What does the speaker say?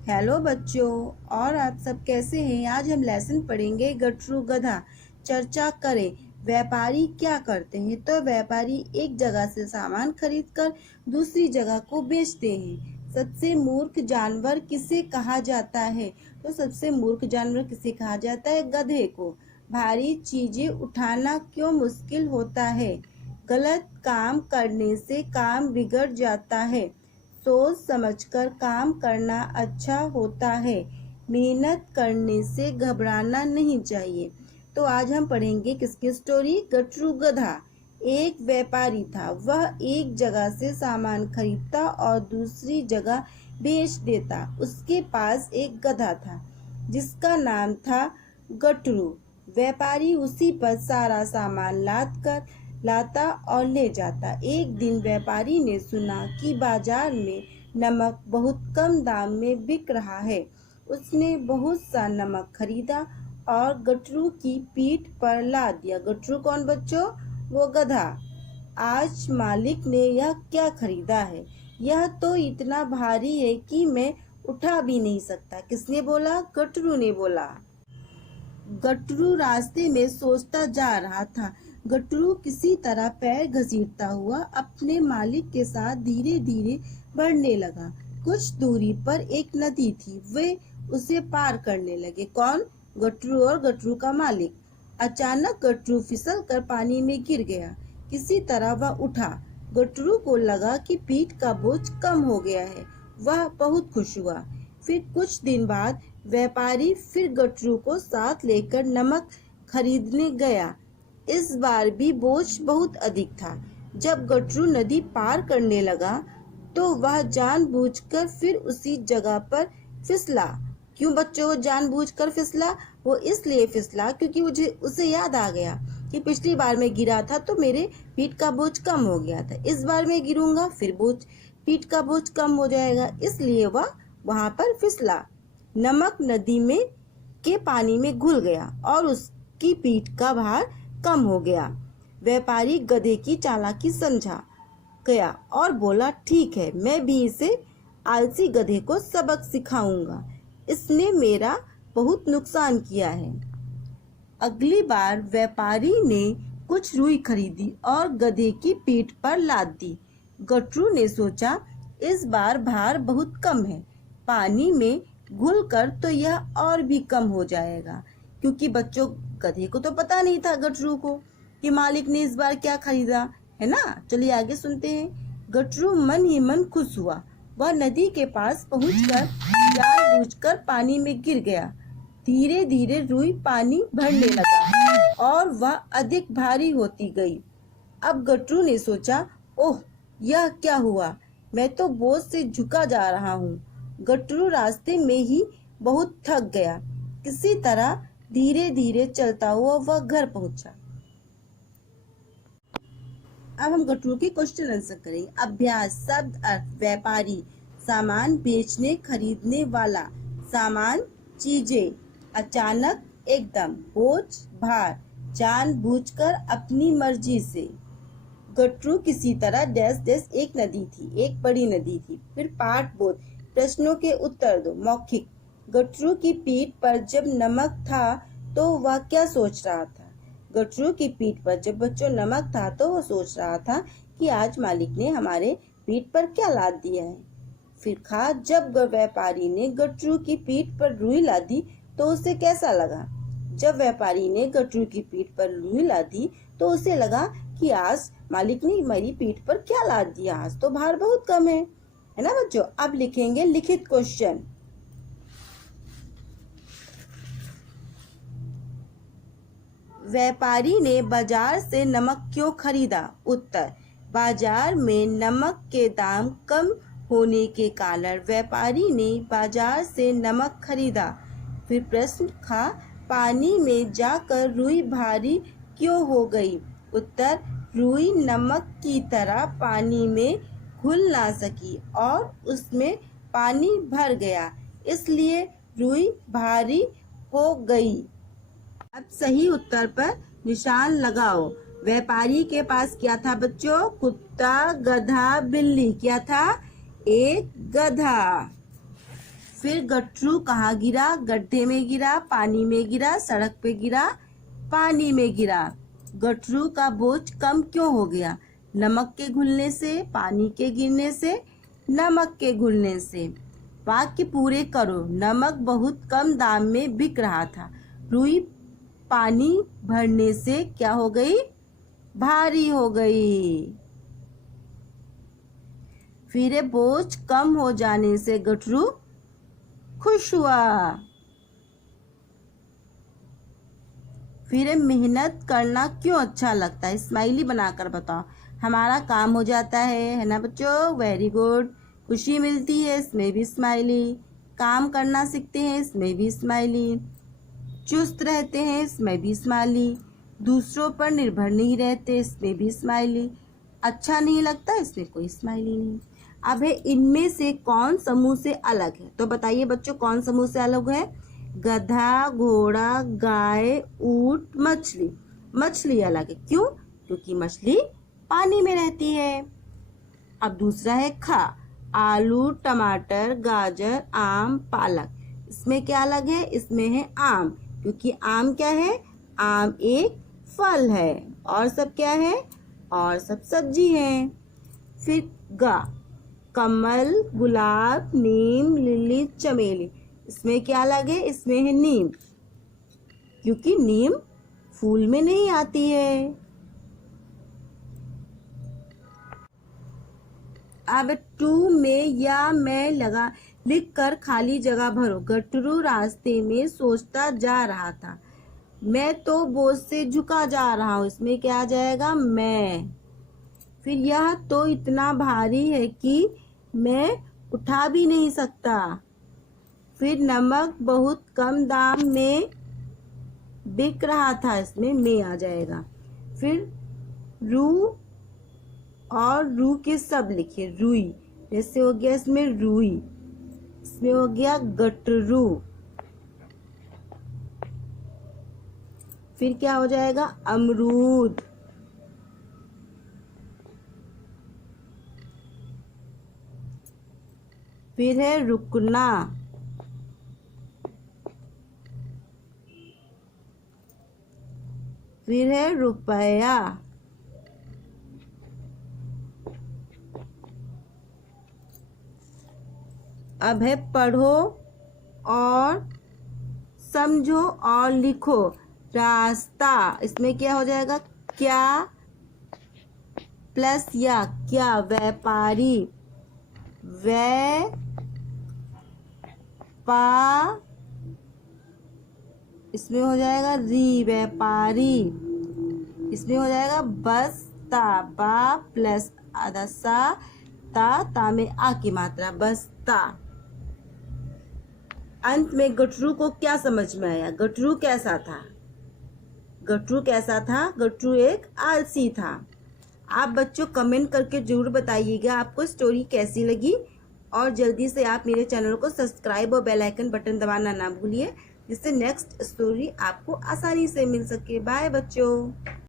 Hello बच्चों, और आप सब कैसे हैं। आज हम लेसन पढ़ेंगे गटरू गधा। चर्चा करें। व्यापारी क्या करते हैं। तो व्यापारी एक जगह से सामान खरीदकर दूसरी जगह को बेचते हैं। सबसे मूर्ख जानवर किसे कहा जाता है। तो सबसे मूर्ख जानवर किसे कहा जाता है। गधे को। भारी चीजें उठाना क्यों मुश्किल होता है। गलत काम करने से काम बिगड़ जाता है। सोच समझकर काम करना अच्छा होता है। मेहनत करने से घबराना नहीं चाहिए। तो आज हम पढ़ेंगे किसकी स्टोरी। गटरू गधा। एक व्यापारी था। वह एक जगह से सामान खरीदता और दूसरी जगह बेच देता। उसके पास एक गधा था जिसका नाम था गटरू। व्यापारी उसी पर सारा सामान लाता और ले जाता। एक दिन व्यापारी ने सुना कि बाजार में नमक बहुत कम दाम में बिक रहा है। उसने बहुत सा नमक खरीदा और गटरू की पीठ पर लाद दिया। गटरू कौन बच्चों। वो गधा। आज मालिक ने यह क्या खरीदा है। यह तो इतना भारी है कि मैं उठा भी नहीं सकता। किसने बोला। गटरू ने बोला। गटरू रास्ते में सोचता जा रहा था। गटरू किसी तरह पैर घसीटता हुआ अपने मालिक के साथ धीरे धीरे बढ़ने लगा। कुछ दूरी पर एक नदी थी। वे उसे पार करने लगे। कौन। गटरू और गटरू का मालिक। अचानक गटरू फिसल कर पानी में गिर गया। किसी तरह वह उठा। गटरू को लगा कि पीठ का बोझ कम हो गया है। वह बहुत खुश हुआ। फिर कुछ दिन बाद व्यापारी फिर गटरू को साथ लेकर नमक खरीदने गया। इस बार भी बोझ बहुत अधिक था। जब गटरू नदी पार करने लगा तो वह जानबूझकर फिर उसी जगह पर फिसला। क्यों बच्चों वो जानबूझकर फिसला। वो इसलिए फिसला क्योंकि उसे याद आ गया कि पिछली बार मैं गिरा था तो मेरे पीठ का बोझ कम हो गया था। इस बार मैं गिरूंगा फिर पीठ का बोझ कम हो जाएगा। इसलिए वह वहां पर फिसला। नमक नदी में के पानी में घुल गया और उसकी पीठ का भार कम हो गया। व्यापारी गधे की चालाकी समझा गया और बोला, ठीक है, मैं भी इसे आलसी गधे को सबक सिखाऊंगा। इसने मेरा बहुत नुकसान किया है। अगली बार व्यापारी ने कुछ रुई खरीदी और गधे की पीठ पर लाद दी। गटरू ने सोचा, इस बार भार बहुत कम है। पानी में घुलकर तो यह और भी कम हो जाएगा। क्योंकि बच्चों गधे को तो पता नहीं था गटरू को कि मालिक ने इस बार क्या खरीदा है ना। चलिए आगे सुनते हैं। गटरू मन ही मन खुश हुआ। वह नदी के पास पहुंचकर जानबूझकर पानी में गिर गया। धीरे धीरे रुई पानी भरने लगा और वह अधिक भारी होती गई। अब गटरू ने सोचा, ओह, यह क्या हुआ। मैं तो बोझ से झुका जा रहा हूँ। गटरू रास्ते में ही बहुत थक गया। किसी तरह धीरे धीरे चलता हुआ वह घर पहुंचा। अब हम गटरू के क्वेश्चन आंसर करेंगे। अभ्यास। शब्द अर्थ। व्यापारी सामान बेचने खरीदने वाला। सामान चीजें। अचानक एकदम। बोझ भार। जानबूझकर अपनी मर्जी से। गटरू किसी तरह डैश डैश एक नदी थी। एक बड़ी नदी थी। फिर पाठ बोध। प्रश्नों के उत्तर दो। मौखिक। गटरू की पीठ पर जब नमक था तो वह क्या सोच रहा था। गटरू की पीठ पर जब बच्चों नमक था तो वह सोच रहा था कि आज मालिक ने हमारे पीठ पर क्या लाद दिया है। फिर खा। जब व्यापारी ने गटरू की पीठ पर रुई लादी तो उसे कैसा लगा। जब व्यापारी ने गटरू की पीठ पर रुई लादी तो उसे लगा कि आज मालिक ने मेरी पीठ पर क्या लाद दिया। आज तो भार बहुत कम है ना बच्चों। अब लिखेंगे लिखित क्वेश्चन। व्यापारी ने बाजार से नमक क्यों खरीदा। उत्तर। बाजार में नमक के दाम कम होने के कारण व्यापारी ने बाजार से नमक खरीदा। फिर प्रश्न खा। पानी में जाकर रुई भारी क्यों हो गई। उत्तर। रुई नमक की तरह पानी में घुल ना सकी और उसमें पानी भर गया, इसलिए रुई भारी हो गई। अब सही उत्तर पर निशान लगाओ। व्यापारी के पास क्या था बच्चों। कुत्ता, गधा, बिल्ली। क्या था। एक गधा। फिर गटरू कहाँ गिरा? गड्ढे में गिरा, पानी में गिरा, सड़क पे गिरा, पानी में गिरा। गटरू का बोझ कम क्यों हो गया? नमक के घुलने से, पानी के गिरने से, नमक के घुलने से। वाक्य पूरे करो। नमक बहुत कम दाम में बिक रहा था। रुई पानी भरने से क्या हो गई? भारी हो गई। फिर बोझ कम हो जाने से गटरू खुश हुआ। फिर मेहनत करना क्यों अच्छा लगता है? स्माइली बनाकर बताओ। हमारा काम हो जाता है ना बच्चों? Very good. खुशी मिलती है, इसमें भी स्माइली। काम करना सीखते हैं, इसमें भी स्माइली। चुस्त रहते हैं, इसमें भी स्माइली। दूसरों पर निर्भर नहीं रहते, इसमें भी स्माइली। अच्छा नहीं लगता, इसमें कोई स्माइली नहीं। अब है इनमें से कौन समूह से अलग है? तो बताइए बच्चों, कौन समूह से अलग है? गधा, घोड़ा, गाय, ऊंट, मछली। मछली अलग है। क्यों? क्योंकि मछली पानी में रहती है। अब दूसरा है खा। आलू, टमाटर, गाजर, आम, पालक। इसमें क्या अलग है? इसमें है आम, क्योंकि आम क्या है? आम एक फल है। और सब क्या है? और सब सब्जी है। फिर गा। कमल, गुलाब, नीम, लिली, चमेली। इसमें क्या अलग है? इसमें है नीम, क्योंकि नीम फूल में नहीं आती है। अब टू में या मैं लगा लिख कर खाली जगह भरो। गटरू रास्ते में सोचता जा रहा था। मैं तो बोझ से झुका जा रहा हूँ। इसमें क्या आ जाएगा? मैं। फिर यह तो इतना भारी है कि मैं उठा भी नहीं सकता। फिर नमक बहुत कम दाम में बिक रहा था। इसमें में आ जाएगा। फिर रू और रू के सब लिखिए। रुई, जैसे हो गया इसमें रुई, इसमें हो गया गटरू। फिर क्या हो जाएगा? अमरूद। फिर है रुकना। फिर है रुपया। अब है पढ़ो और समझो और लिखो। रास्ता, इसमें क्या हो जाएगा? क्या प्लस या क्या? व्यापारी। वै पा, इसमें हो जाएगा री, व्यापारी। इसमें हो जाएगा बस्ता। बा प्लस आधा सा, ता में आ की मात्रा, बस्ता। अंत में गटरू को क्या समझ में आया? गटरू कैसा था? गटरू कैसा था? गटरू एक आलसी था। आप बच्चों कमेंट करके जरूर बताइएगा आपको स्टोरी कैसी लगी, और जल्दी से आप मेरे चैनल को सब्सक्राइब और बेल आइकन बटन दबाना ना भूलिए, जिससे नेक्स्ट स्टोरी आपको आसानी से मिल सके। बाय बच्चों।